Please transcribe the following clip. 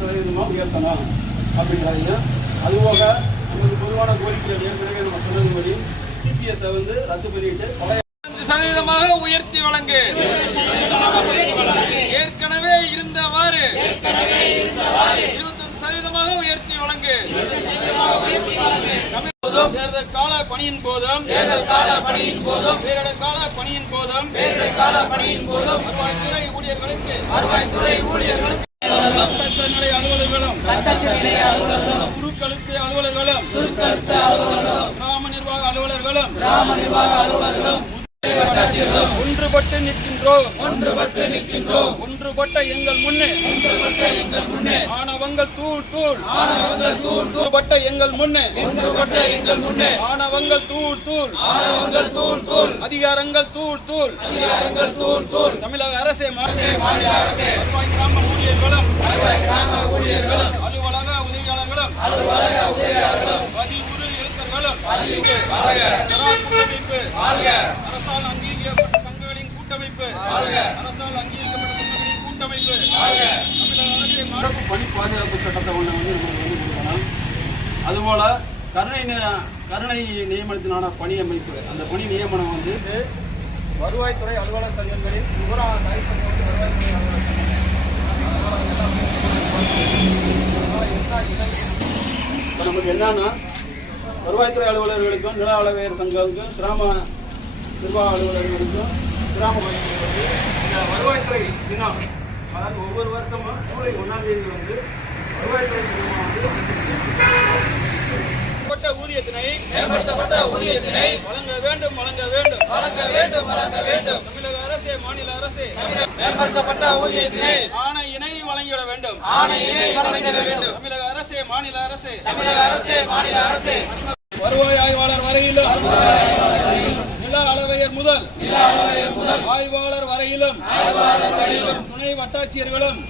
சதவீதமாக உயர்த்தணும் அப்படிங்கிறாங்க. அதுபோக நமது பொதுவான கோரிக்கைகள் ஏற்கனவே நம்ம சொன்னதுபடி சிபிஎஸ்ஐ வந்து ரத்து பண்ணிட்டு பழைய சதவீதமாக உயர்த்தி வழங்கு. ஏற்கனவே இருந்தவாறு இருபத்தஞ்சு சதவீதமாக உயர்த்தி வழங்கு. தமிழ் தேர்தல் கால பணியின் போதும் தேர்தல் கால பணியின் போதும் பேரிடர் கால பணியின் போதும் பேரிடர் கால பணியின் போதும் வருவாய்த்துறை ஊழியர்களுக்கு வருவாய்த்துறை ஊழியர்களுக்கு தட்டச்ச அலுவலர்களும் சுருக்கெழுத்து அலுவலர்களும் சுருக்கெழுத்து அலுவலர்களும் கிராம நிர்வாக அலுவலர்களும் கிராம நிர்வாக அலுவலர்களும் ஒன்றுபட்டு நிற்கின்றோம் ஒன்றுபட்டு நிற்கின்றோம் ஒன்றுபட்ட எங்கள் முன்னே ஒன்றுபட்ட எங்கள் முன்னே ஆணவங்கள் தூள் தூள் ஆணவங்கள் தூள் ஒன்றுபட்ட எங்கள் முன்னே ஒன்றுபட்ட எங்கள் முன்னே ஆணவங்கள் தூள் தூள் ஆணவங்கள் தூள் தூள் அதிகாரங்கள் தூள் தூள். அதிகாரங்கள் தூள் தூள் தமிழக அரசே மாநில அரசே. கிராம அரசால் அங்கீகரிக்கப்பட்ட சங்கங்களின் கூட்டமைப்பு அரசால் அங்கீகரிக்கப்பட்ட சங்கங்களின் கூட்டமைப்பு தமிழக அரசை மரபு பணி பாதுகாப்பு சட்டத்தை ஒன்று வந்து நம்ம வந்து கொடுக்கணும் அதுபோல கருணை கருணை நியமனத்தினான பணி அமைப்பு அந்த பணி நியமனம் வந்து வருவாய்த்துறை அலுவலர் சங்கங்களின் விவரம் தாய் வந்து வருவாய்த்துறை அலுவலர் சங்கம். இப்போ நமக்கு என்னன்னா வருவாய்த்துறை அலுவலர்களுக்கும் நில அளவையர் சங்கங்களுக்கும் கிராம நிர்வாக அலுவலர்களுக்கும் கிராம இந்த வருவாய்த்துறை தினம் அதாவது ஒவ்வொரு வருஷமும் ஜூலை ஒன்றாம் தேதி வந்து வருவாய்த்துறை தினமாக வந்து ஊதியத்தினை மேம்படுத்தப்பட்ட ஊதியத்தினை வழங்க வேண்டும் வழங்க வேண்டும். வழங்க வேண்டும் வழங்க வேண்டும். தமிழக அரசே மாநில அரசே. மேம்படுத்தப்பட்ட ஊதியத்தினை ஆணையினை வழங்கிவிட வேண்டும். ஆணையினை வழங்கிட வேண்டும். தமிழக மாநில அரசே. தமிழக அரசே மாநில அரசே. வருவாய் ஆய்வாளர் வரையிலும் நில அளவையர் முதல் நில அளவையர் முதல். ஆய்வாளர் வரையிலும் ஆய்வாளர் வரையிலும். துணை வட்டாட்சியர்களும்